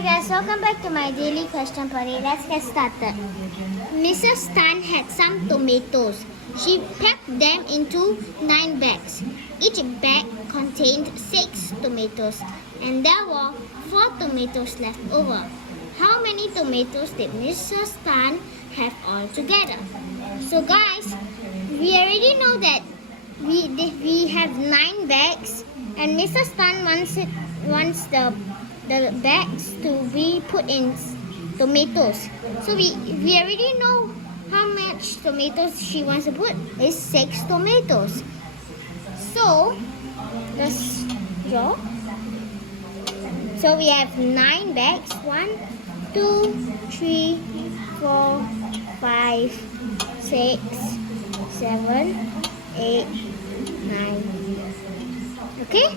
Hi guys, welcome back to my daily question party. Let's get started. Mrs. Tan had some tomatoes. She packed them into 9 bags. Each bag contained 6 tomatoes and there were 4 tomatoes left over. How many tomatoes did Mrs. Tan have altogether? So guys, we already know that we have 9 bags and Mrs. Tan wants the bags to be put in tomatoes. So we already know how much tomatoes she wants to put is 6 tomatoes. So let's draw. So we have 9 bags. 1, 2, 3, 4, 5, 6, 7, 8, 9. Okay?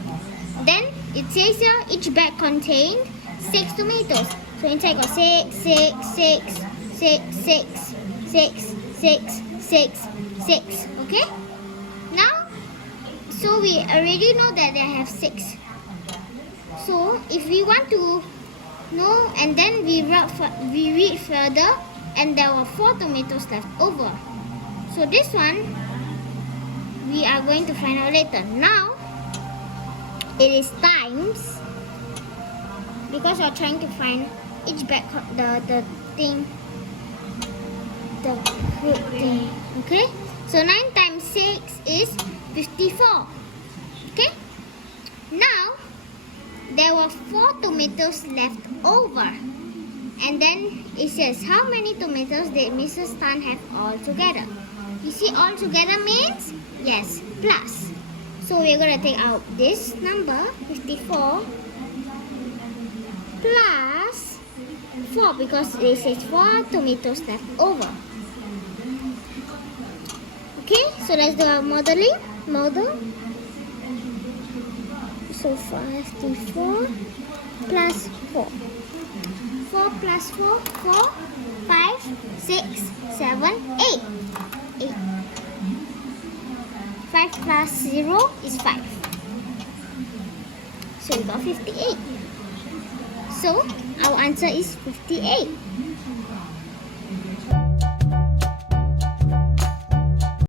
Then it says here each bag contained 6 tomatoes. So inside got 6, 6, 6, 6, 6, 6, 6, 6, 6. Okay? Now, so we already know that they have 6. So if we want to know, and then we read further, and there were 4 tomatoes left over. So this one we are going to find out later. Now it is times, because we're trying to find each bag, the thing, the fruit thing. Okay, so 9 times 6 is 54. Okay, now there were 4 tomatoes left over, and then it says how many tomatoes did Mrs. Tan have altogether. You see, altogether means yes, plus. So we're going to take out this number 54 plus 4, because it says 4 tomatoes left over. Okay, so let's do our modeling. Model. So 54 plus 4. 4 plus 4, 4, 5, 6, 7, 8. 8. 5 plus 0 is 5. So we got 58. So our answer is 58.